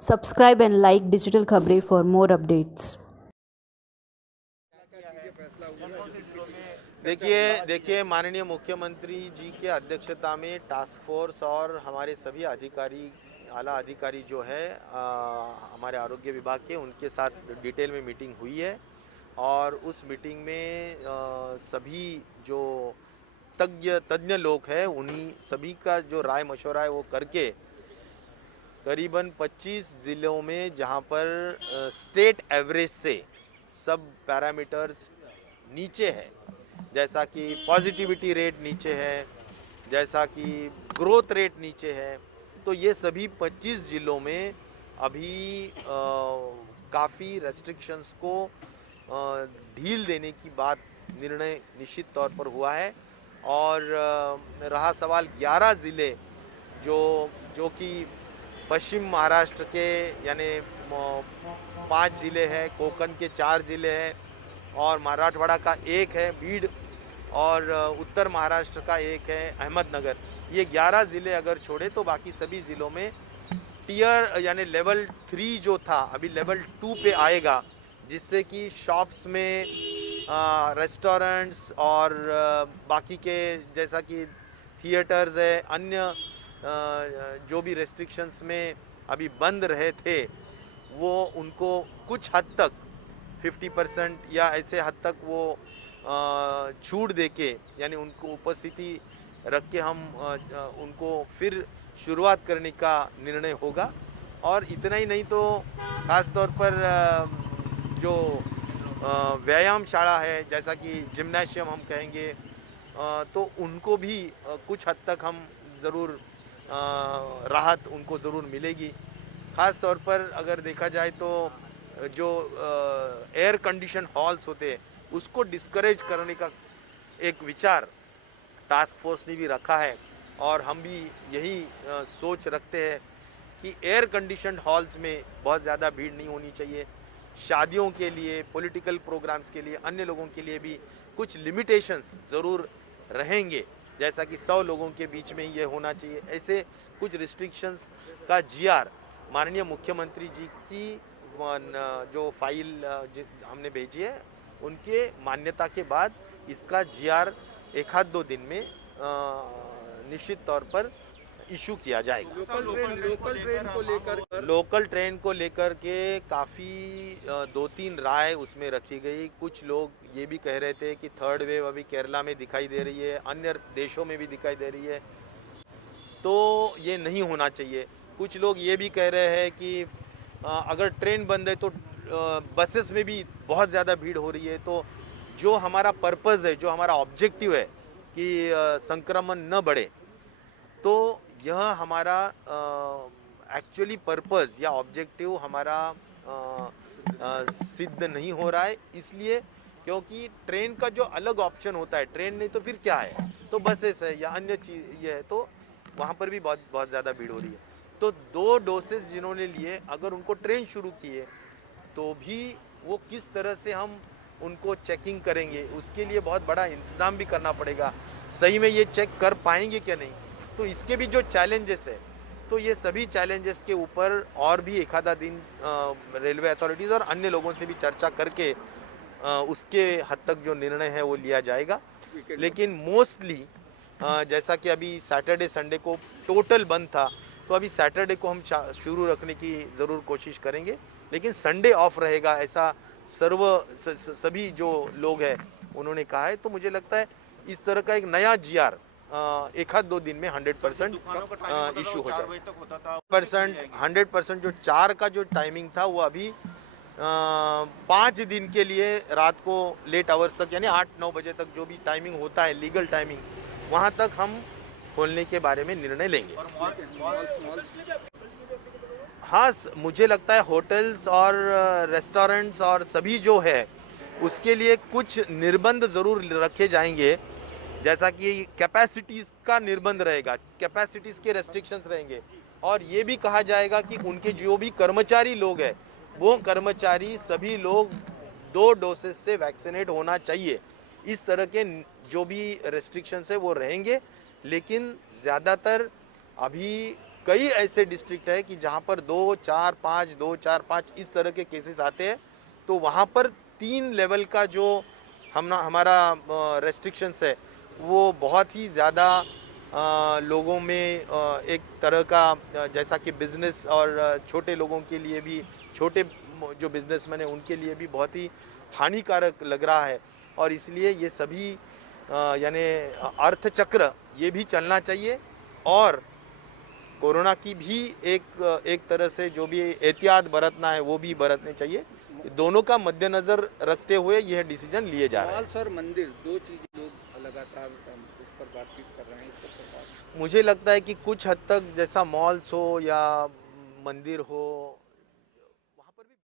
Subscribe and like Digital Khabri for more updates. देखिए माननीय मुख्यमंत्री जी के अध्यक्षता में टास्क फोर्स और हमारे सभी अधिकारी, आला अधिकारी जो है हमारे आरोग्य विभाग के, उनके साथ डिटेल में मीटिंग हुई है। और उस मीटिंग में सभी जो तज्ञ लोग हैं उन्हीं सभी का जो राय मशवरा है वो करके करीबन 25 ज़िलों में जहां पर स्टेट एवरेज से सब पैरामीटर्स नीचे है, जैसा कि पॉजिटिविटी रेट नीचे है, जैसा कि ग्रोथ रेट नीचे है, तो ये सभी 25 ज़िलों में अभी काफ़ी रेस्ट्रिक्शंस को ढील देने की बात निर्णय निश्चित तौर पर हुआ है। और रहा सवाल 11 ज़िले जो कि पश्चिम महाराष्ट्र के यानी 5 ज़िले हैं, कोंकण के 4 ज़िले हैं और मराठवाड़ा का एक है बीड, और उत्तर महाराष्ट्र का एक है अहमदनगर। ये 11 ज़िले अगर छोड़े तो बाकी सभी ज़िलों में टीयर यानी लेवल 3 जो था अभी लेवल 2 पे आएगा, जिससे कि शॉप्स में रेस्टोरेंट्स और बाकी के जैसा कि थिएटर्स है, अन्य जो भी रेस्ट्रिक्शंस में अभी बंद रहे थे वो उनको कुछ हद तक 50% या ऐसे हद तक वो छूट देके यानी उनको उपस्थिति रख के हम उनको फिर शुरुआत करने का निर्णय होगा। और इतना ही नहीं तो ख़ास तौर पर जो व्यायाम शाला है, जैसा कि जिम्नाशियम हम कहेंगे, तो उनको भी कुछ हद तक हम ज़रूर राहत उनको ज़रूर मिलेगी। ख़ास तौर पर अगर देखा जाए तो जो एयर कंडीशन हॉल्स होते हैं उसको डिस्करेज करने का एक विचार टास्क फोर्स ने भी रखा है, और हम भी यही सोच रखते हैं कि एयर कंडीशन हॉल्स में बहुत ज़्यादा भीड़ नहीं होनी चाहिए। शादियों के लिए, पॉलिटिकल प्रोग्राम्स के लिए, अन्य लोगों के लिए भी कुछ लिमिटेशंस ज़रूर रहेंगे, जैसा कि 100 लोगों के बीच में ये होना चाहिए। ऐसे कुछ रिस्ट्रिक्शंस का जीआर माननीय मुख्यमंत्री जी की जो फाइल हमने भेजी है उनके मान्यता के बाद इसका जीआर एक आध 2 दिन में निश्चित तौर पर इशू किया जाएगा। लोकल ट्रेन को लेकर के काफ़ी 2-3 राय उसमें रखी गई। कुछ लोग ये भी कह रहे थे कि थर्ड वेव अभी केरला में दिखाई दे रही है, अन्य देशों में भी दिखाई दे रही है, तो ये नहीं होना चाहिए। कुछ लोग ये भी कह रहे हैं कि अगर ट्रेन बंद है तो बसेस में भी बहुत ज़्यादा भीड़ हो रही है, तो जो हमारा पर्पज़ है, जो हमारा ऑब्जेक्टिव है कि संक्रमण न बढ़े, तो यह हमारा एक्चुअली पर्पज़ या ऑब्जेक्टिव हमारा सिद्ध नहीं हो रहा है। इसलिए क्योंकि ट्रेन का जो अलग ऑप्शन होता है, ट्रेन नहीं तो फिर क्या है, तो बसेस है या अन्य चीज़ ये है, तो वहाँ पर भी बहुत ज़्यादा भीड़ हो रही है। तो 2 डोसेज जिन्होंने लिए अगर उनको ट्रेन शुरू किए तो भी वो किस तरह से हम उनको चेकिंग करेंगे, उसके लिए बहुत बड़ा इंतज़ाम भी करना पड़ेगा। सही में ये चेक कर पाएंगे क्या नहीं, तो इसके भी जो चैलेंजेस है, तो ये सभी चैलेंजेस के ऊपर और भी एक आधा दिन रेलवे अथॉरिटीज़ और अन्य लोगों से भी चर्चा करके उसके हद तक जो निर्णय है वो लिया जाएगा। लेकिन मोस्टली जैसा कि अभी सैटरडे संडे को टोटल बंद था, तो अभी सैटरडे को हम शुरू रखने की ज़रूर कोशिश करेंगे, लेकिन संडे ऑफ रहेगा ऐसा सभी जो लोग हैं उन्होंने कहा है। तो मुझे लगता है इस तरह का एक नया जीआर एक आध 2 दिन में 100% इशू हो जाए। 100% जो 4 का जो टाइमिंग था वो अभी 5 दिन के लिए रात को लेट आवर्स तक यानी 8-9 बजे तक जो भी टाइमिंग होता है लीगल टाइमिंग, वहाँ तक हम खोलने के बारे में निर्णय लेंगे। हाँ, मुझे लगता है होटल्स और रेस्टोरेंट्स और सभी जो है उसके लिए कुछ निर्बंध ज़रूर रखे जाएंगे, जैसा कि कैपेसिटीज़ का निर्बंध रहेगा, कैपेसिटीज़ के रेस्ट्रिक्शंस रहेंगे, और ये भी कहा जाएगा कि उनके जो भी कर्मचारी लोग हैं वो कर्मचारी सभी लोग 2 डोसेस से वैक्सीनेट होना चाहिए। इस तरह के जो भी रेस्ट्रिक्शंस है वो रहेंगे, लेकिन ज़्यादातर अभी कई ऐसे डिस्ट्रिक्ट है कि जहाँ पर 2 4 5 इस तरह के केसेस आते हैं, तो वहाँ पर 3 लेवल का जो हमारा रेस्ट्रिक्शंस है वो बहुत ही ज़्यादा लोगों में एक तरह का जैसा कि बिज़नेस और छोटे लोगों के लिए भी, छोटे जो बिजनेसमैन हैं उनके लिए भी बहुत ही हानिकारक लग रहा है। और इसलिए ये सभी यानी अर्थचक्र ये भी चलना चाहिए और कोरोना की भी एक तरह से जो भी एहतियात बरतना है वो भी बरतने चाहिए। दोनों का मद्देनज़र रखते हुए यह डिसीजन लिए जा रहे हैं। मॉल सर मंदिर, दो चीज़ लोग लगातार इस पर बातचीत कर रहे हैं, इस पर सरकार मुझे लगता है कि कुछ हद तक जैसा मॉल्स हो या मंदिर हो